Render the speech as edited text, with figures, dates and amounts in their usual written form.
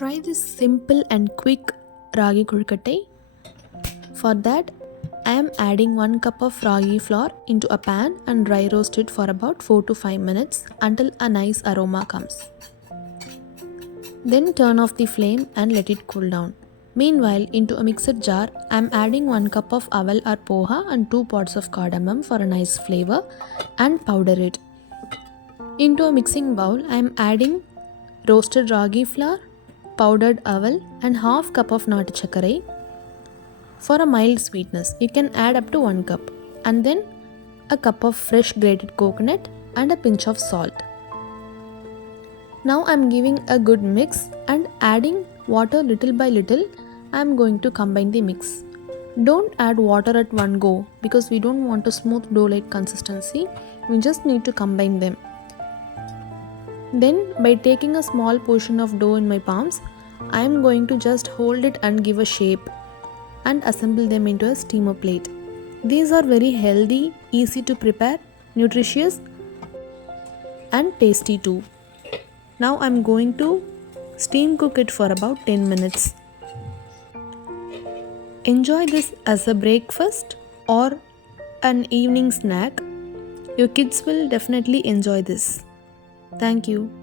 Try this simple and quick ragi kozhukattai. For that, I am adding 1 cup of ragi flour into a pan and dry roast it for about 4 to 5 minutes until a nice aroma comes. Then turn off the flame and let it cool down. Meanwhile, into a mixer jar, I am adding 1 cup of Aval or Poha and 2 pods of cardamom for a nice flavor and powder it. Into a mixing bowl, I am adding roasted ragi flour, powdered Aval and half cup of natu chakkarai. For a mild sweetness, you can add up to 1 cup and then a cup of fresh grated coconut and a pinch of salt. Now I am giving a good mix and adding water little by little. I am going to combine the mix. Don't add water at one go because we don't want a smooth dough-like consistency. We just need to combine them. Then by taking a small portion of dough in my palms, I am going to just hold it and give a shape and assemble them into a steamer plate. These are very healthy, easy to prepare, nutritious and tasty too. Now I am going to steam cook it for about 10 minutes. Enjoy this as a breakfast or an evening snack. Your kids will definitely enjoy this. Thank you.